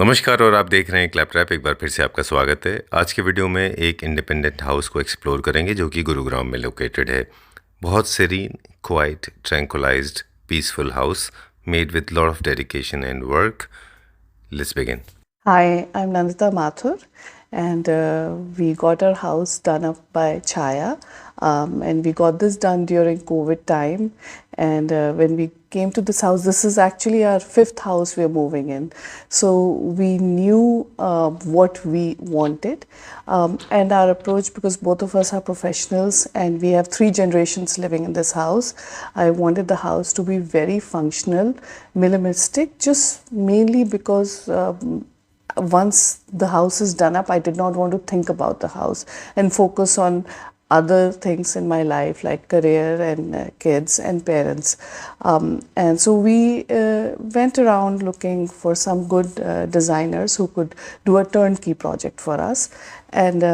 नमस्कार और आप देख रहे हैं क्लैप ट्रैप। एक बार फिर से आपका स्वागत है। आज के वीडियो में एक इंडिपेंडेंट हाउस को एक्सप्लोर करेंगे जो कि गुरुग्राम में लोकेटेड है। बहुत serene, quite, tranquilized, peaceful house made with lot of dedication and work. Let's begin. Hi, I'm Nandita Mathur, and we got our house done up by Chaya. And we got this done during COVID time. And when we came to this house, this is actually our fifth house we're moving in. So we knew what we wanted. And our approach, because both of us are professionals and we have 3 generations living in this house, I wanted the house to be very functional, minimalistic, just mainly because once the house is done up, I did not want to think about the house and focus on other things in my life like career and kids and parents. And so we went around looking for some good designers who could do a turnkey project for us. And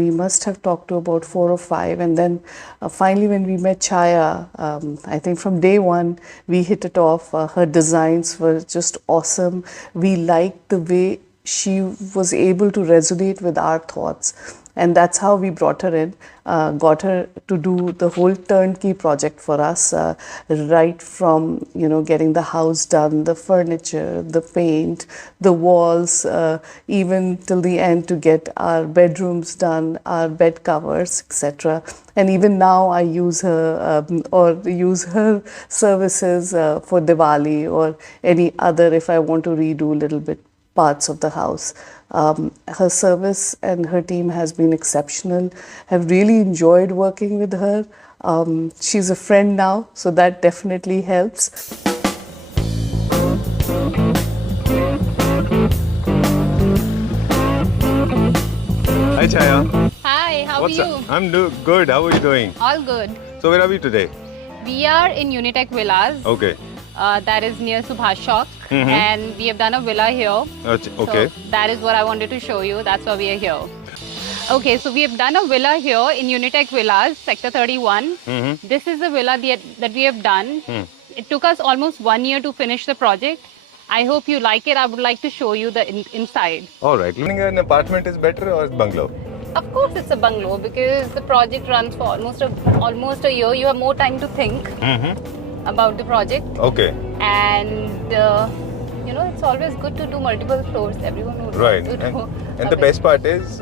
we must have talked to about 4 or 5. And then finally, when we met Chaya, I think from day one, we hit it off. Her designs were just awesome. We liked the way she was able to resonate with our thoughts, and that's how we brought her in, got her to do the whole turnkey project for us, right from getting the house done, the furniture, the paint, the walls, even till the end to get our bedrooms done, our bed covers, etc. And even now I use her or use her services for Diwali or any other if I want to redo a little bit parts of the house. Her service and her team has been exceptional. Have really enjoyed working with her. She's a friend now, so that definitely helps. Hi Chaya. Hi, how are you? I'm good. How are you doing? All good. So where are we today? We are in Unitech Villas. Okay. That is near Subhash Chowk. And we have done a villa here. Okay. So that is what I wanted to show you. That's why we are here. Okay, so we have done a villa here in Unitech Villas, Sector 31. This is the villa that we have done. It took us almost 1 year to finish the project. I hope you like it. I would like to show you the inside. All right. Living in an apartment is better or bungalow? Of course, it's a bungalow because the project runs for almost a year. You have more time to think about the project. Okay. And it's always good to do multiple floors. Everyone would Right. want to do. And the best part is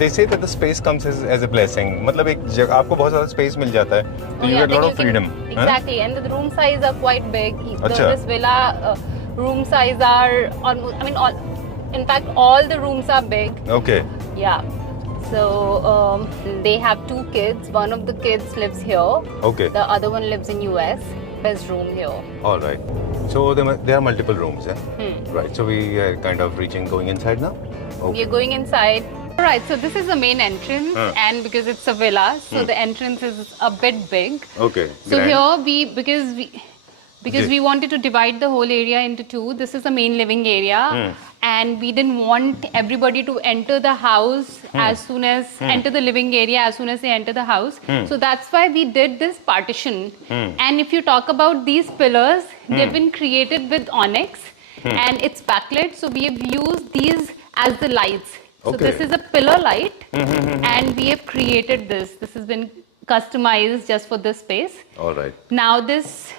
they say that the space comes as a blessing. मतलब एक जगह आपको बहुत सारा space मिल जाता है, so you get a lot of freedom. Exactly, and the room size are quite big. अच्छा. This villa room size are almost, in fact all the rooms are big. Okay. Yeah. So they have 2 kids. One of the kids lives here. Okay. The other one lives in US. Best room here. All right. So there are multiple rooms, yeah? Right. So we are kind of going inside now? Okay. We are going inside. Alright, so this is the main entrance, and because it's a villa, so the entrance is a bit big. Okay. So Grand. here because we wanted to divide the whole area into 2. This is the main living area, and we didn't want everybody to enter the house as soon as enter the living area as soon as they enter the house. So that's why we did this partition. And if you talk about these pillars, they've been created with onyx, and it's backlit. So we have used these as the lights. So this is a pillar light, and we have created this. This has been customized just for this space. All right. Now this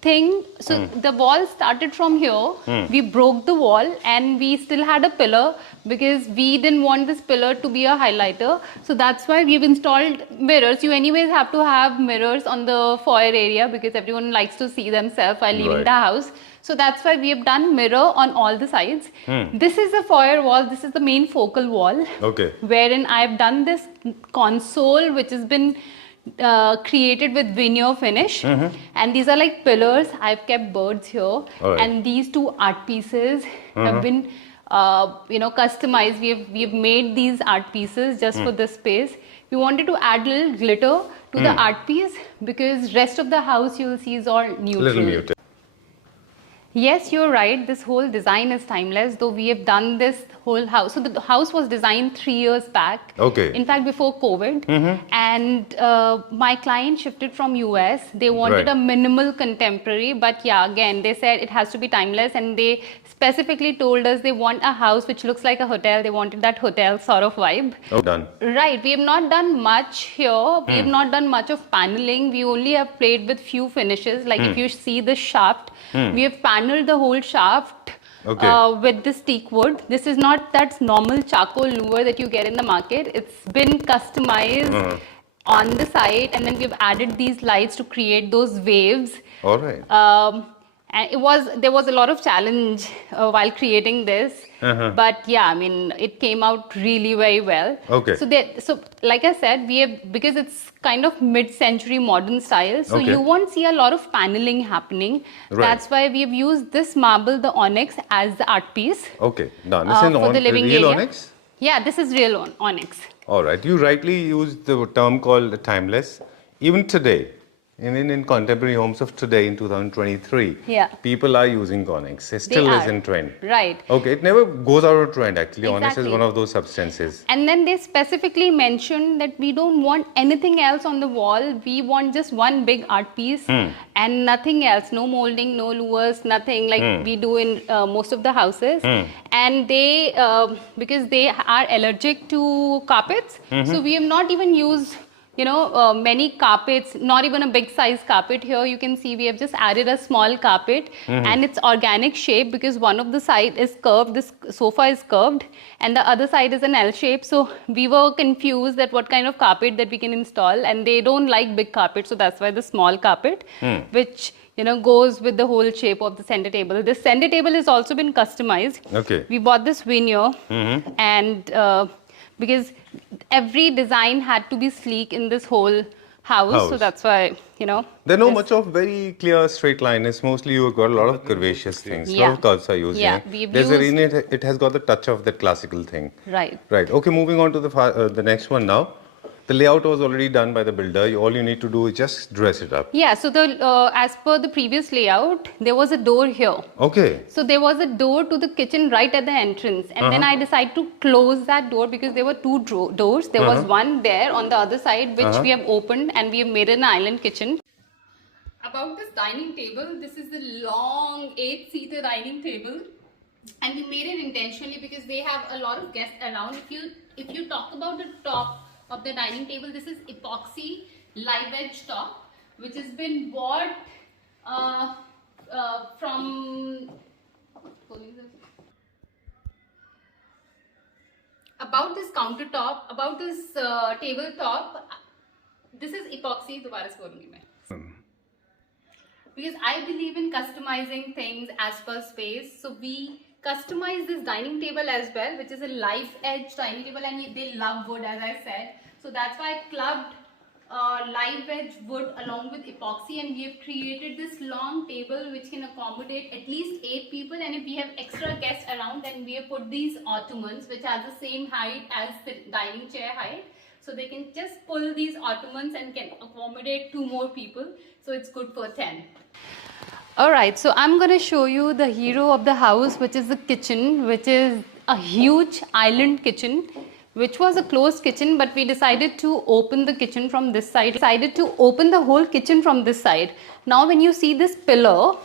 thing, so the wall started from here. We broke the wall and we still had a pillar because we didn't want this pillar to be a highlighter. So that's why we've installed mirrors. You anyways have to have mirrors on the foyer area because everyone likes to see themselves while leaving the house. So that's why we have done mirror on all the sides. This is the foyer wall. This is the main focal wall. Okay. Wherein I have done this console which has been created with veneer finish, and these are like pillars. I've kept birds here, and these 2 art pieces have been customized. We have made these art pieces just for this space. We wanted to add a little glitter to the art piece because rest of the house you will see is all neutral. Little muted. Yes, you're right. This whole design is timeless, though we have done this whole house. So the house was designed 3 years back. Okay. In fact, before COVID. And my client shifted from US. They wanted Right. a minimal contemporary, but yeah, again, they said it has to be timeless, and they specifically told us they want a house which looks like a hotel. They wanted that hotel sort of vibe. Oh, done. Right, we have not done much here. We have not done much of paneling. We only have played with few finishes. Like if you see the shaft, we have paneled the whole shaft Okay. with this teak wood. This is not that normal charcoal louvre that you get in the market. It's been customized on the side, and then we've added these lights to create those waves. All right. And there was a lot of challenge while creating this, but yeah, I mean, it came out really very well. Okay. So like I said, we have, because it's kind of mid-century modern style, so Okay. you won't see a lot of paneling happening. Right. That's why we have used this marble, the onyx, as the art piece. Okay, done. This is for the living real area. onyx? Yeah, this is real onyx. All right. You rightly used the term called timeless. Even today, in contemporary homes of today in 2023, Yeah. people are using onyx. It still is are. in trend. Right. Okay, it never goes out of trend actually. Onyx is Exactly. one of those substances. And then they specifically mentioned that we don't want anything else on the wall. We want just one big art piece and nothing else. No molding, no louvers, nothing like we do in most of the houses. And they, because they are allergic to carpets, so we have not even used many carpets, not even a big size carpet. Here you can see we have just added a small carpet, and it's organic shape because one of the side is curved, this sofa is curved, and the other side is an L shape. So we were confused that what kind of carpet that we can install, and they don't like big carpet, so that's why the small carpet, which goes with the whole shape of the center table. This center table has also been customized. Okay. We bought this veneer, and because every design had to be sleek in this whole house. So that's why, There's no much of very clear straight line. It's mostly you've got a lot of curvaceous things. A lot of curves are used. Yeah, here. we've There's used- it has got the touch of that classical thing. Right. Right. Okay, moving on to the next one now. The layout was already done by the builder. All you need to do is just dress it up. Yeah, so as per the previous layout, there was a door here. Okay. So there was a door to the kitchen right at the entrance, and then I decided to close that door because there were two doors. There was one there on the other side which we have opened, and we have made an island kitchen. About this dining table, this is the long 8-seater dining table, and we made it intentionally because they have a lot of guests around. If you talk about the top of the dining table, this is epoxy live edge top, which has been bought from about this countertop, about this tabletop. This is epoxy. दोबारा से बोलूंगी मैं. Because I believe in customizing things as per space, so we customize this dining table as well, which is a live edge dining table, and they love wood, as I said. So that's why I clubbed live edge wood along with epoxy, and we have created this long table which can accommodate at least 8 people. And if we have extra guests around, then we have put these ottomans which are the same height as the dining chair height. So they can just pull these ottomans and can accommodate 2 more people. So it's good for 10. Alright, so I'm going to show you the hero of the house, which is the kitchen, which is a huge island kitchen, which was a closed kitchen, but we decided to open the kitchen from this side. Decided to open the whole kitchen from this side. Now when you see this pillar,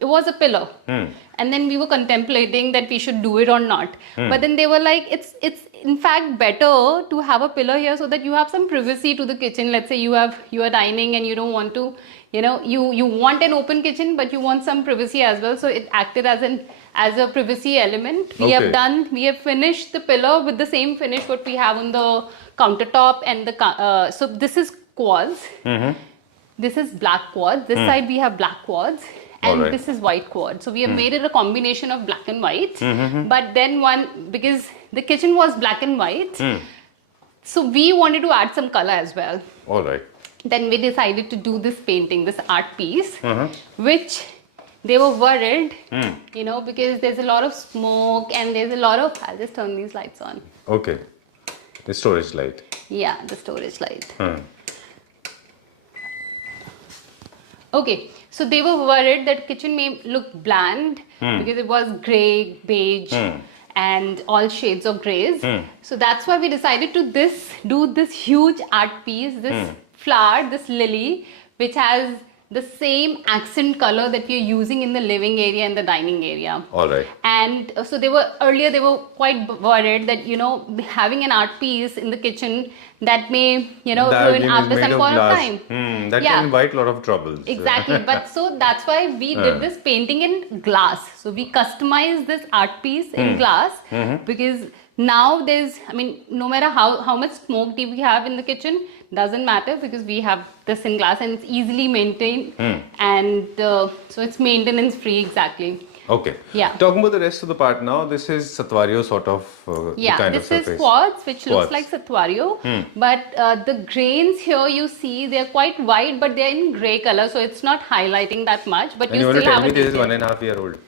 it was a pillar. And then we were contemplating that we should do it or not. But then they were like, it's in fact better to have a pillar here so that you have some privacy to the kitchen. Let's say you are dining and you don't want to, you want an open kitchen, but you want some privacy as well. So it acted as a privacy element. We have finished the pillar with the same finish what we have on the countertop, and so this is quartz. This is black quartz. This side we have black quartz. And this is white quartz. So we have made it a combination of black and white. But then because the kitchen was black and white, so we wanted to add some color as well. All right. Then we decided to do this painting, this art piece, which they were worried, because there's a lot of smoke and there's a lot of, I'll just turn these lights on. Okay. The storage light. Yeah, the storage light. Okay, So they were worried that kitchen may look bland because it was gray, beige, and all shades of grays. So that's why we decided to do this huge art piece, this flower, this lily, which has the same accent color that we are using in the living area and the dining area. All right. And so they were quite worried that, having an art piece in the kitchen that may, ruin after some point of time. That can invite a lot of troubles. Exactly. But so that's why we did this painting in glass. So we customized this art piece in glass because now no matter how much smoke we have in the kitchen, doesn't matter because we have this in glass and it's easily maintained. And so it's maintenance free, exactly. Okay. Yeah. Talking about the rest of the part now, this is Satvario sort of kind of surface. This is quartz, which looks like Satvario. But the grains here you see, they're quite white, but they're in grey color, so it's not highlighting that much. But And you want to still tell have me a this is detail. 1.5 year old?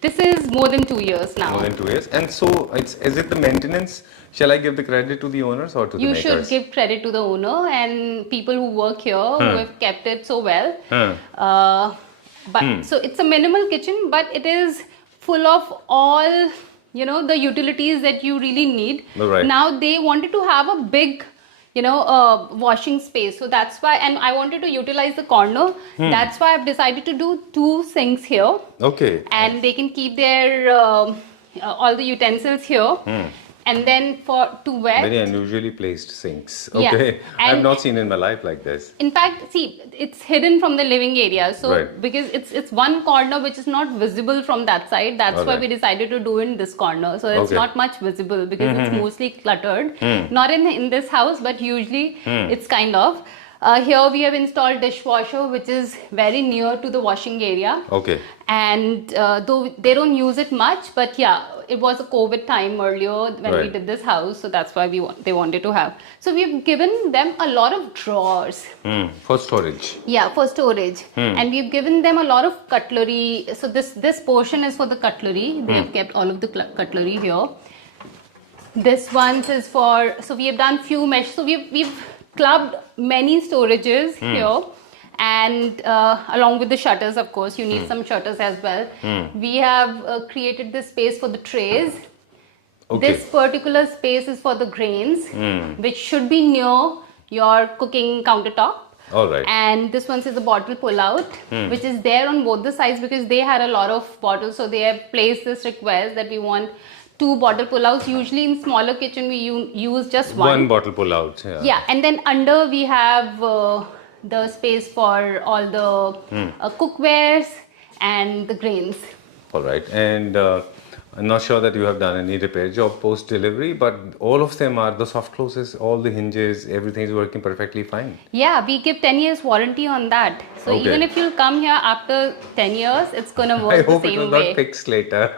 This is more than 2 years now. More than 2 years. And so, is it the maintenance? Shall I give the credit to the owners or to the makers? You should give credit to the owner and people who work here who have kept it so well. So it's a minimal kitchen, but it is full of all, the utilities that you really need. Right. Now they wanted to have a big, washing space. So that's why, and I wanted to utilize the corner. That's why I've decided to do 2 sinks here. Okay. And they can keep their all the utensils here. And then to wet. Very unusually placed sinks. Yeah. Okay. I've And- not seen in my life like this. In fact, see, it's hidden from the living area. So Right. because it's one corner which is not visible from that side. That's why Alright. we decided to do in this corner. So it's Okay. not much visible because it's mostly cluttered. Not in this house, but usually it's kind of. Here we have installed dishwasher, which is very near to the washing area. Okay. And though they don't use it much, but yeah, it was a COVID time earlier when we Right. did this house, so that's why they wanted to have. So we've given them a lot of drawers. For storage. Yeah, for storage. And we've given them a lot of cutlery. So this portion is for the cutlery. They've kept all of the cutlery here. This one is for, so we have done few mesh. So we've clubbed many storages here. And along with the shutters, of course, you need some shutters as well. We have created this space for the trays. Okay. This particular space is for the grains, which should be near your cooking countertop. All right. And this one is a bottle pull out, which is there on both the sides because they had a lot of bottles. So they have placed this request that we want 2 bottle pull outs. Usually in smaller kitchen, we use just One bottle pull out. Yeah. Yeah, and then under we have the space for all the cookwares and the grains. All right. And I'm not sure that you have done any repair job post delivery, but all of them are the soft closes, all the hinges, everything is working perfectly fine. Yeah, we give 10 years warranty on that. So Okay. even if you come here after 10 years, it's going to I work the hope it same was way. not fixed later.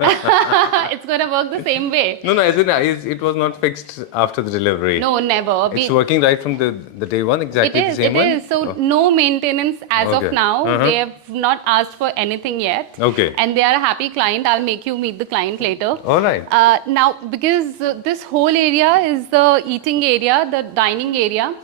It's going to work the same way. No, as in, it was not fixed after the delivery. No, never. It's working right from the day one, exactly the same one? It is. So no maintenance as Okay. of now. They have not asked for anything yet. Okay. And they are a happy client. I'll make you meet the client later. All right. Now, because this whole area is the eating area, the dining area,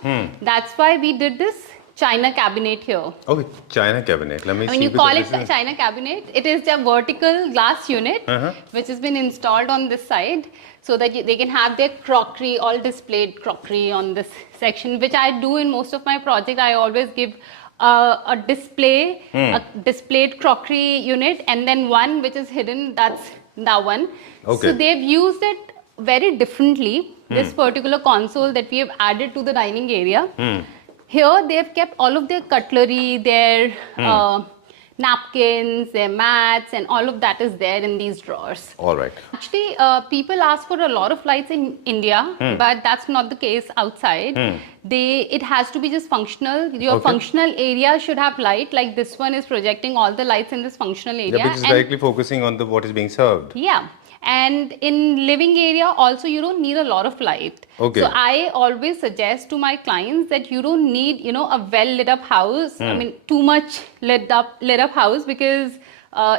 that's why we did this China cabinet here. Okay, China cabinet. Let me see. When you call it because this is- China cabinet, it is a vertical glass unit which has been installed on this side so that they can have their crockery, all displayed crockery on this section, which I do in most of my project. I always give a display, a displayed crockery unit, and then one which is hidden, that's that one. Okay. So they've used it very differently, this particular console that we have added to the dining area. Here they have kept all of their cutlery, their napkins, their mats, and all of that is there in these drawers. All right. Actually, people ask for a lot of lights in India, but that's not the case outside. It has to be just functional. Your Okay. functional area should have light, like this one is projecting all the lights in this functional area. Yeah, which is And- directly focusing on what is being served. yeah. And in living area also you don't need a lot of light. Okay. So I always suggest to my clients that you don't need, a well lit up house. I mean, too much lit up house because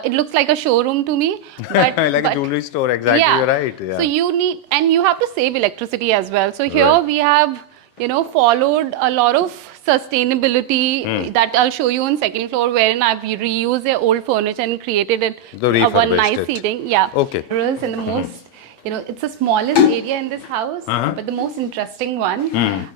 it looks like a showroom to me. But, Like a jewelry store, exactly. yeah. You're right. Yeah. So you have to save electricity as well. So here Right. we have followed a lot of sustainability that I'll show you on second floor, wherein I've reused their old furniture and created it So one refurbished nice it. seating. Yeah. Okay. And the most, it's the smallest area in this house, but the most interesting one.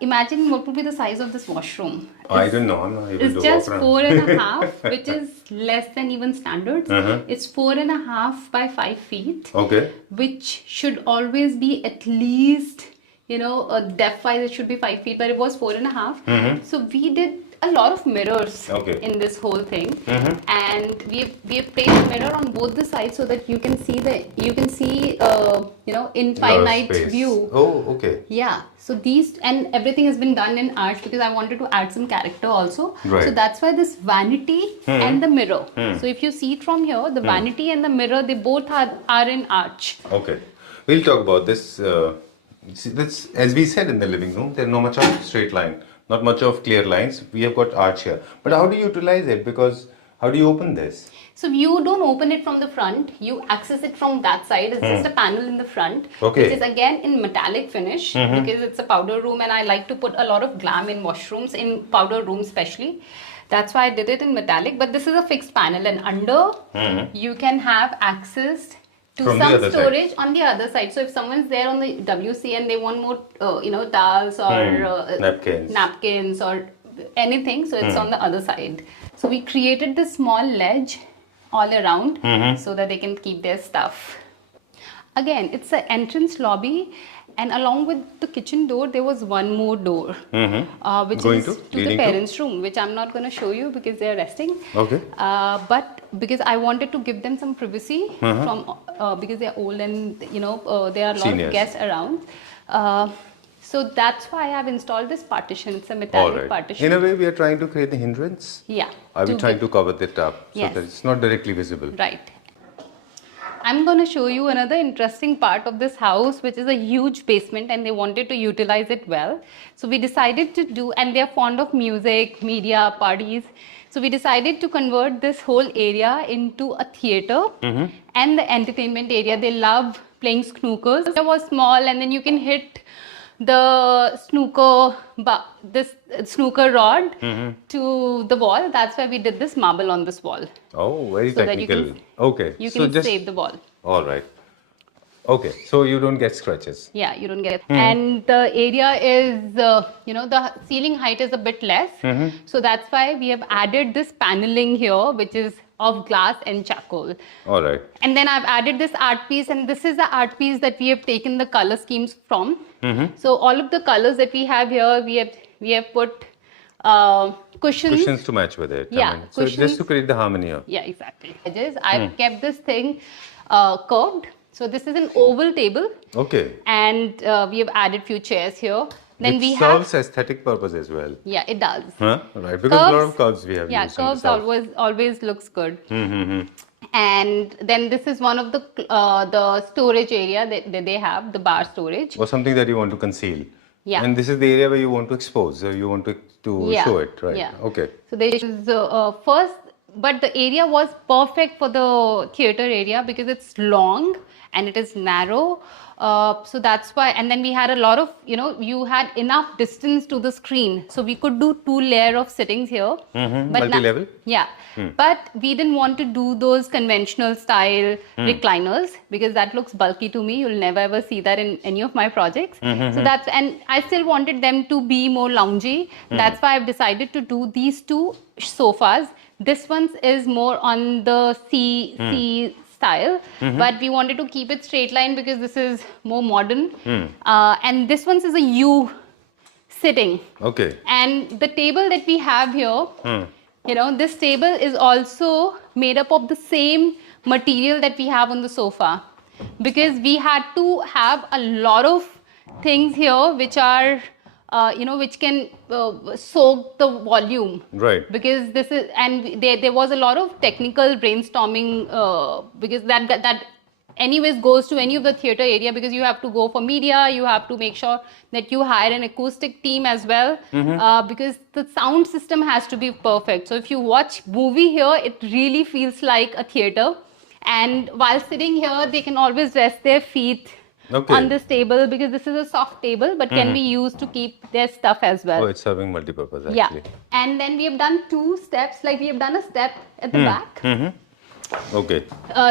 Imagine what would be the size of this washroom. I don't know. I'm not able It's to just walk around. 4.5, which is less than even standards. It's 4.5 by 5 feet. Okay. Which should always be at least, depth wise it should be 5 feet, but it was 4.5. So we did a lot of mirrors in this whole thing, and we have placed a mirror on both the sides so that you can see infinite view. Oh, okay. Yeah, so these and everything has been done in arch because I wanted to add some character also. Right. So that's why this vanity and the mirror. So if you see it from here, the vanity and the mirror, they both are in arch. Okay. We'll talk about this. That's, as we said in the living room, there's not much of straight line, not much of clear lines. We have got arch here. But how do you utilize it? Because how do you open this? So you don't open it from the front, you access it from that side. It's just a panel in the front, which is again in metallic finish because it's a powder room, and I like to put a lot of glam in washrooms, in powder rooms especially. That's why I did it in metallic, but this is a fixed panel, and under you can have access to from some storage on the other side. So if someone's there on the WC and they want more, towels or napkins or anything, so it's on the other side. So we created this small ledge all around so that they can keep their stuff. Again, it's an entrance lobby, and along with the kitchen door, there was one more door, which is to the parents' room, which I'm not going to show you because they're resting. Okay. But because I wanted to give them some privacy from because they're old and there are a lot of guests around. So that's why I've installed this partition. It's a metallic partition. In a way, we are trying to create a hindrance. Yeah. Are we trying to cover that up so Yes. that it's not directly visible? Right. I'm going to show you another interesting part of this house, which is a huge basement, and they wanted to utilize it well. So we decided to do, and they're fond of music, media, parties. So we decided to convert this whole area into a theater and the entertainment area. They love playing snookers. It was small, and then you can hit the this snooker rod to the wall. That's why we did this marble on this wall. Oh, very So technical. Okay. You can save the wall. All right. Okay. So you don't get scratches. Yeah, you don't get it. And the area is, the ceiling height is a bit less. So that's why we have added this paneling here, which is of glass and charcoal. All right. And then I've added this art piece, and this is the art piece that we have taken the color schemes from. So all of the colors that we have here, we have put cushions to match with it. Yeah, I mean, so just to create the harmony here. Yeah, exactly. Edges. I've kept this thing curved. So this is an oval table. Okay. And we have added few chairs here. Then it we serves aesthetic purpose as well. Yeah, it does. Huh? Right. Because a lot of curves we have. Yeah, used curves always looks good. And then this is one of the storage area that they have, the bar storage. Or something that you want to conceal. Yeah. And this is the area where you want to expose. So you want to show it, right? Yeah. Okay. So there is first, but the area was perfect for the theater area because it's long and it is narrow. So that's why, and then we had a lot of, you had enough distance to the screen. So we could do 2 layers of sittings here. Multi-level? Yeah. But we didn't want to do those conventional style recliners because that looks bulky to me. You'll never ever see that in any of my projects. So that's, and I still wanted them to be more loungy. That's why I've decided to do these 2 sofas. This one is more on the C style, but we wanted to keep it straight line because this is more modern. And this one is a U sitting. Okay. And the table that we have here, this table is also made up of the same material that we have on the sofa because we had to have a lot of things here which are which can soak the volume. Right. Because this is, and there was a lot of technical brainstorming because that anyways goes to any of the theater area because you have to go for media, you have to make sure that you hire an acoustic team as well because the sound system has to be perfect. So if you watch movie here, it really feels like a theater. And while sitting here, they can always rest their feet Okay. on this table because this is a soft table, but can be used to keep their stuff as well. Oh, it's serving multi-purpose Yeah, actually. and then we have done 2 steps, like we have done a step at the back Okay.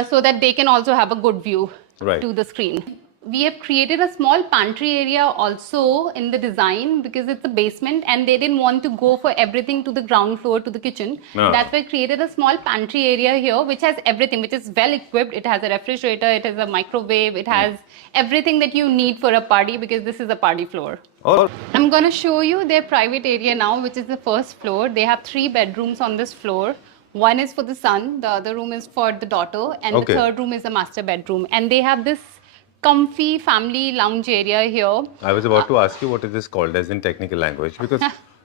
so that they can also have a good view Right. to the screen. We have created a small pantry area also in the design because it's a basement and they didn't want to go for everything to the ground floor to the kitchen. Ah. That's why I created a small pantry area here which has everything, which is well equipped. It has a refrigerator, it has a microwave, it has everything that you need for a party because this is a party floor. Oh, I'm going to show you their private area now, which is the first floor. They have 3 bedrooms on this floor. One is for the son, the other room is for the daughter, and Okay. the third room is the master bedroom. And they have this comfy family lounge area here. I was about to ask you what is this called as in technical language, because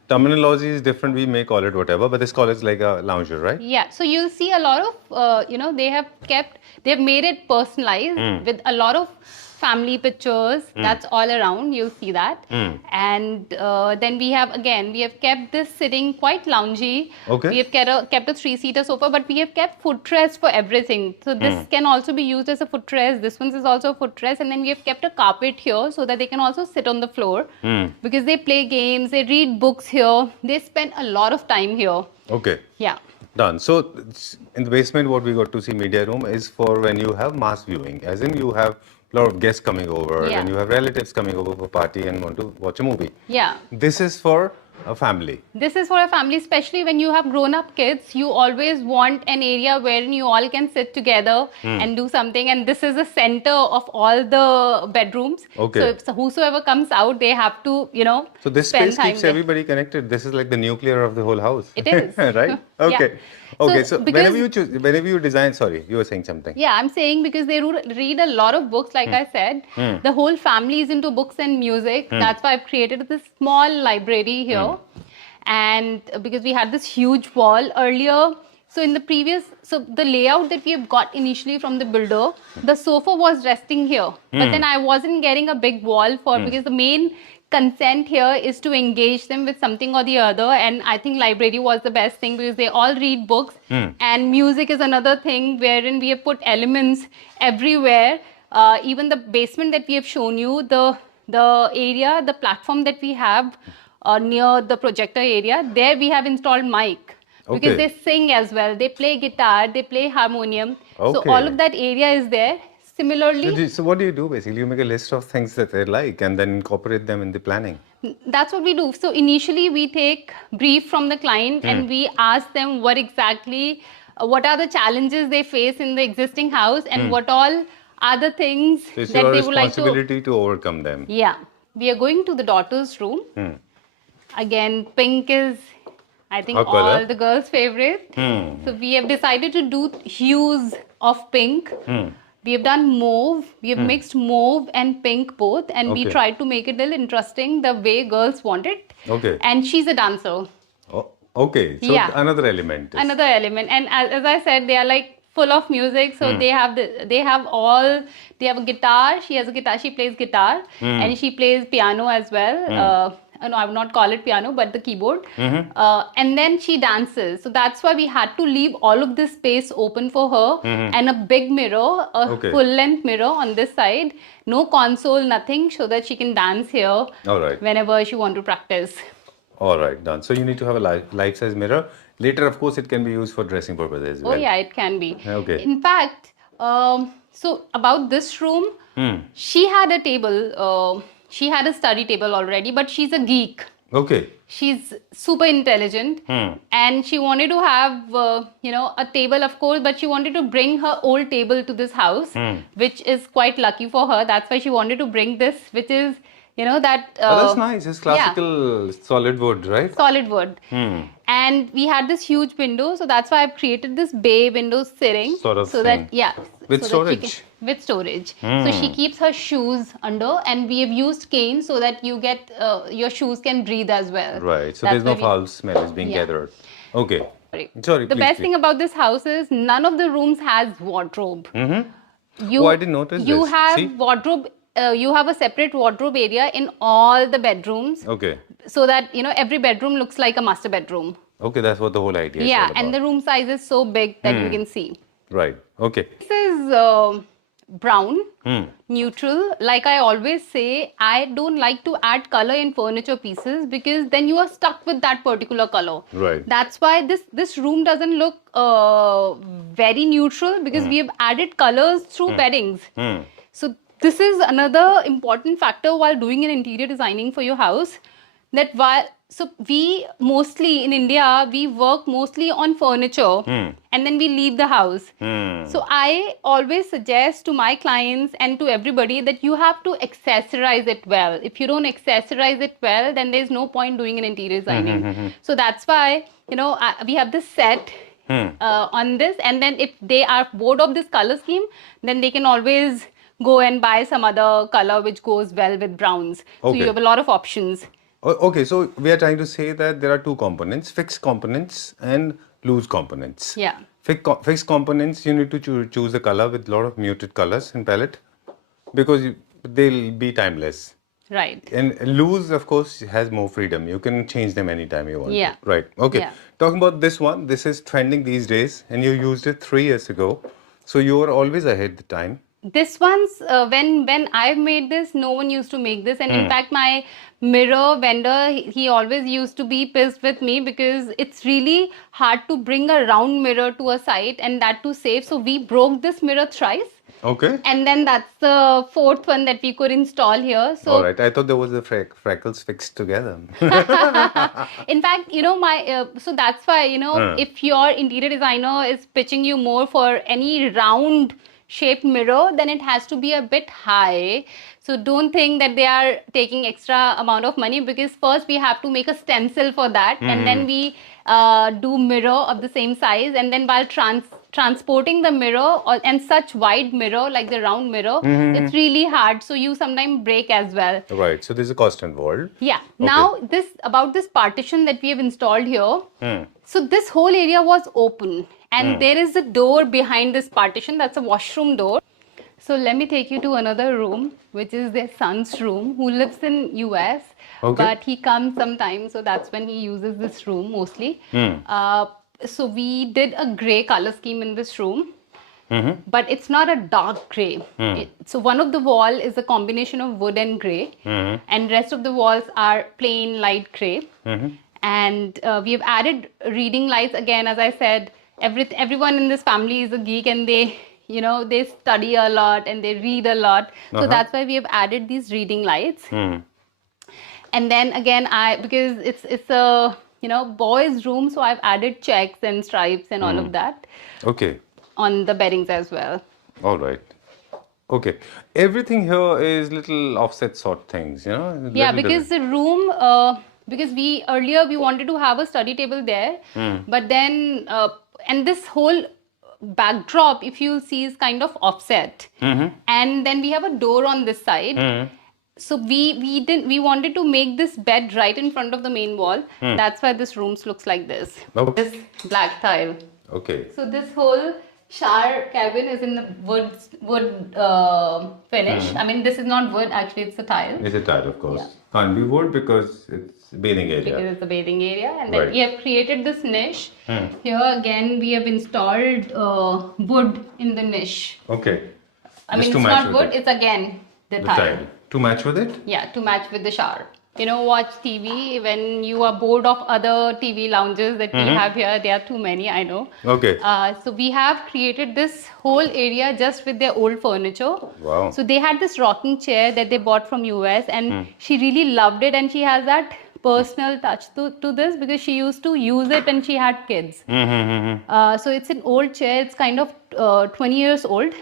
terminology is different. We may call it whatever, but this call is like a lounger, right? Yeah, so you'll see a lot of, they have made it personalized with a lot of family pictures. That's all around, you'll see that. And then we have kept this sitting quite loungy. Okay. We have kept a 3-seater sofa, but we have kept footrest for everything. So this can also be used as a footrest. This one is also a footrest. And then we have kept a carpet here so that they can also sit on the floor because they play games, they read books here. They spend a lot of time here. Okay. Yeah. Done. So in the basement, what we got to see media room is for when you have mass viewing, as in you have a lot of guests coming over, Yeah. when you have relatives coming over for party and want to watch a movie. Yeah. This is for a family. This is for a family, especially when you have grown-up kids. You always want an area wherein you all can sit together and do something. And this is the center of all the bedrooms. Okay. So whosoever comes out, they have to, So this spend space time keeps there. everybody connected. This is like the nuclear of the whole house. It is. Right? Yeah. Okay. Okay. So because- whenever you design, sorry, you were saying something. Yeah, I'm saying because they read a lot of books, like I said. The whole family is into books and music. That's why I've created this small library here. And because we had this huge wall earlier. So the layout that we have got initially from the builder, the sofa was resting here. But then I wasn't getting a big wall because the main consent here is to engage them with something or the other. And I think library was the best thing because they all read books. And music is another thing wherein we have put elements everywhere. Even the basement that we have shown you, the area, the platform that we have near the projector area, there we have installed mic. Because Okay. they sing as well, they play guitar, they play harmonium. So Okay. all of that area is there. Similarly, So what do you do basically? You make a list of things that they like and then incorporate them in the planning. that's what we do. So initially we take brief from the client and we ask them what are the challenges they face in the existing house and what all are the things So it's that your they would like to... responsibility to overcome them. Yeah. We are going to the daughter's room. Again, pink is, I think, Her colour. all the girls' favorite. So we have decided to do hues of pink. We have done mauve. We have mixed mauve and pink both. And we Okay. tried to make it a little interesting the way girls want it. Okay. And she's a dancer. Oh, okay. So Yeah. another element. is- Another element. And as I said, they are like full of music. So they have a guitar. She has a guitar. She plays guitar. And she plays piano as well. No, I would not call it piano, but the keyboard. And then she dances. So that's why we had to leave all of this space open for her and a big mirror, a Okay. full-length mirror on this side. No console, nothing, so that she can dance here All right. whenever she want to practice. All right. Done. So you need to have a life-size mirror. Later, of course, it can be used for dressing purposes as well. Oh yeah, it can be. Okay. In fact, so about this room, she had a table. She had a study table already, but she's a geek. Okay. She's super intelligent, and she wanted to have a table, of course, but she wanted to bring her old table to this house, which is quite lucky for her. That's why she wanted to bring this, which is that. Oh, that's nice. It's classical solid wood, right? Solid wood. And we had this huge window, so that's why I've created this bay window sitting. Sort of so thing. that With so that she storage. with storage. So she keeps her shoes under, and we have used cane so that you get your shoes can breathe as well. Right. So That's there's no why foul smell is being Yeah. gathered. Okay. Sorry. Sorry. The please, best please. thing about this house is none of the rooms has wardrobe. Oh, I didn't notice You this. have See? wardrobe. You have a separate wardrobe area in all the bedrooms, Okay. so that every bedroom looks like a master bedroom. Okay, that's what the whole idea is. Yeah, all and the about. room size is so big that you can see. Right. Okay. This is brown neutral. Like I always say, I don't like to add color in furniture pieces because then you are stuck with that particular color. Right. That's why this room doesn't look very neutral because we have added colors through beddings. So this is another important factor while doing an interior designing for your house. That while so we mostly in India we work mostly on furniture and then we leave the house. So I always suggest to my clients and to everybody that you have to accessorize it well. If you don't accessorize it well, then there's no point doing an interior designing. So that's why we have this set on this, and then if they are bored of this color scheme, then they can always go and buy some other color which goes well with browns. So you Okay. have a lot of options. Okay, so we are trying to say that there are two components, fixed components and loose components. Yeah. Fixed components, you need to choose the color with a lot of muted colors in palette because they'll be timeless. Right. And loose, of course, has more freedom. You can change them anytime you want. Yeah. Right. Okay. Yeah. Talking about this one, this is trending these days and you used it 3 years ago. So you were always ahead the time. This one's when I made this, no one used to make this, and in fact my mirror vendor, he always used to be pissed with me because it's really hard to bring a round mirror to a site and that too safe. So we broke this mirror thrice, Okay. and then that's the fourth one that we could install here. So All right. I thought there was the freckles fixed together. in fact, my so that's why if your interior designer is pitching you more for any round shaped mirror, then it has to be a bit high. So don't think that they are taking extra amount of money, because first we have to make a stencil for that, and then we do mirror of the same size, and then while transporting the mirror and such wide mirror like the round mirror, it's really hard, so you sometimes break as well. Right. So there's a cost involved. Yeah. Now about this partition that we have installed here. So this whole area was open, and there is a door behind this partition. That's a washroom door. So let me take you to another room, which is their son's room, who lives in US, but he comes sometimes, so that's when he uses this room mostly. So we did a gray color scheme in this room. But it's not a dark gray. So one of the wall is a combination of wood and gray, and rest of the walls are plain light gray. And we have added reading lights again. As I said, everyone in this family is a geek, and they study a lot and they read a lot. So that's why we have added these reading lights. And then again, because it's a boys' room, so I've added checks and stripes and all of that. Okay. On the beddings as well. All right. Okay. Everything here is little offset sort things, Yeah, because the room, because earlier we wanted to have a study table there, but then, and this whole backdrop, if you see, is kind of offset. And then we have a door on this side. So we wanted to make this bed right in front of the main wall. That's why this room looks like this. Okay. This black tile. Okay. So this whole shower cabin is in the wood finish. I mean, this is not wood, actually it's a tile. It's a tile, of course. Yeah. Can't be wood because it's bathing area. Because it's a bathing area, and then Right. we have created this niche. Here again we have installed wood in the niche. Okay. I Just mean, to it's match not with wood, it. it's again the The tile. tile. To match with it? Yeah, to match with the shower. Watch TV when you are bored of other TV lounges that we have here. There are too many, I know. Okay. So we have created this whole area just with their old furniture. Wow. So they had this rocking chair that they bought from US, and she really loved it, and she has that personal touch to this because she used to use it when she had kids. So it's an old chair. It's kind of 20 years old.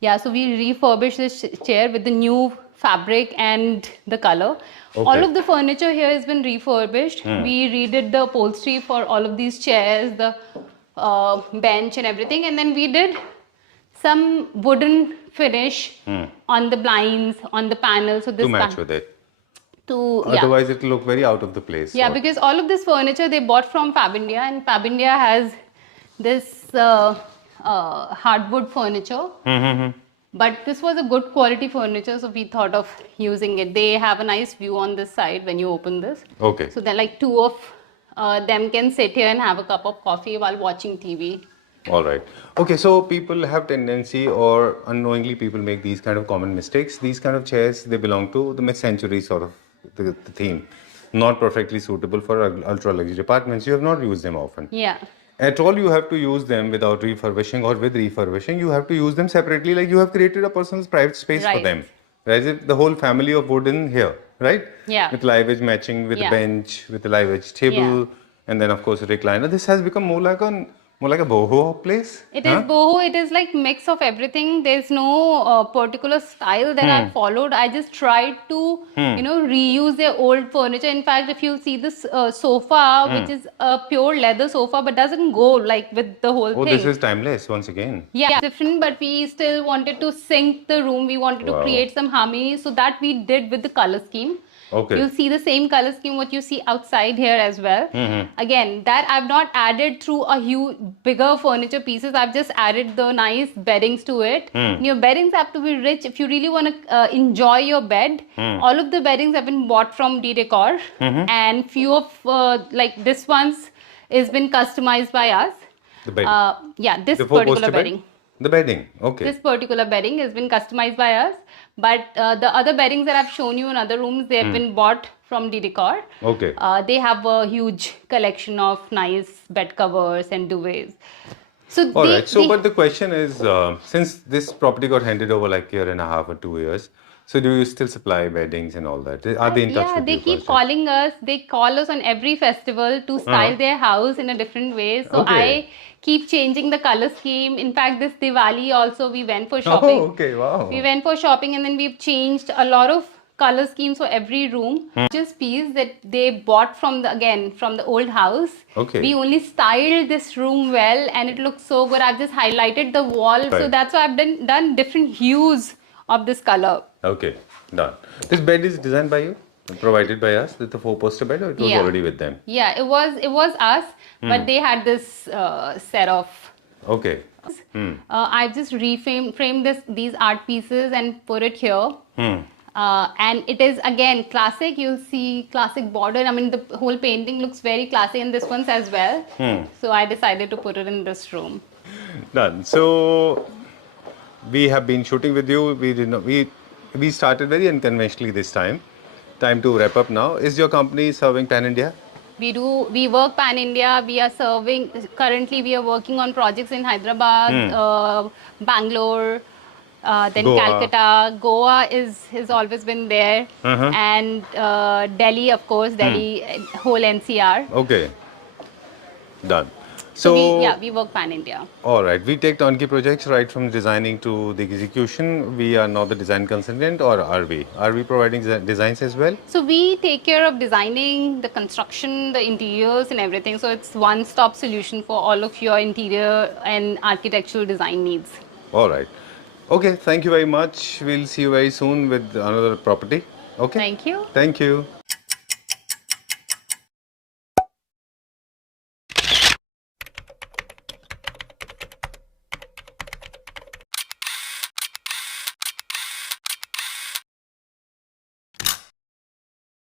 Yeah, so we refurbished this chair with the new fabric and the color. Okay. All of the furniture here has been refurbished. We redid the upholstery for all of these chairs, the bench and everything, and then we did some wooden finish on the blinds, on the panels. So this To match with it. yeah. Otherwise, it will look very out of the place. Yeah, because all of this furniture they bought from Fab India, and Fab India has this hardwood furniture. But this was a good quality furniture, so we thought of using it. They have a nice view on this side when you open this. Okay. So then like two of them can sit here and have a cup of coffee while watching TV. All right. Okay, so people have tendency or unknowingly people make these kind of common mistakes. These kind of chairs, they belong to the mid-century sort of the theme. Not perfectly suitable for ultra luxury apartments. You have not used them often. Yeah. At all, you have to use them without refurbishing or with refurbishing. You have to use them separately, like you have created a personal private space for Right. them. Right? The whole family of wooden here, right? Yeah. With live edge matching, with a Yeah. bench, with a live edge table, and then of course a recliner. This has become more like a boho place. It is boho. It is like mix of everything. There's no particular style that I've followed. I just tried to, reuse their old furniture. In fact, if you see this sofa, which is a pure leather sofa, but doesn't go like with the whole Oh, thing. this is timeless once again. Yeah, different, but we still wanted to sync the room. We wanted to Wow. create some harmony, so that we did with the color scheme. Okay. You'll see the same color scheme what you see outside here as well. Again, that I've not added through a huge bigger furniture pieces. I've just added the nice beddings to it. Your beddings have to be rich if you really want to enjoy your bed. All of the beddings have been bought from Decor, and few of like this one's is been customized by us. The bedding. Yeah, this The four-poster particular bed? bedding. The bedding. Okay. This particular bedding has been customized by us, but the other beddings that I've shown you in other rooms, they have been bought from Decor. Okay. They have a huge collection of nice bed covers and duvets. So All right. So, but the question is, since this property got handed over like year and a half or 2 years, so do you still supply beddings and all that? Are they in touch yeah, with they you? keep first? calling us. They call us on every festival to style their house in a different way. So Okay. I keep changing the color scheme. In fact, this Diwali also we went for shopping. Oh, okay. Wow. We went for shopping and then we've changed a lot of color schemes for every room. Just piece that they bought from the old house. Okay. We only styled this room well and it looks so good. I've just highlighted the wall. So Right. that's why I've done different hues of this color. Okay. Done. This bed is designed by you, provided by us, with the four-poster bed, or it was Yeah. already with them? Yeah, it was us, but they had this set of. Okay. I've just framed these art pieces and put it here. And it is again classic. You'll see classic border. I mean, the whole painting looks very classic, and this one's as well. So I decided to put it in this room. Done. So we have been shooting with you. We did not. We started very unconventionally this time. Time to wrap up now. Is your company serving Pan India? We work pan India. We are serving, currently we are working on projects in Hyderabad, Bangalore, then Goa. Calcutta. Goa has always been there, and Delhi, of course, Delhi, whole NCR. Okay. Done. So So, we work pan India. all right. We take turnkey projects right from designing to the execution. We are not the design consultant, or are we? Are we providing designs as well? So we take care of designing, the construction, the interiors and everything. So it's one-stop solution for all of your interior and architectural design needs. All right. Okay. Thank you very much. We'll see you very soon with another property. Okay. Thank you. Thank you.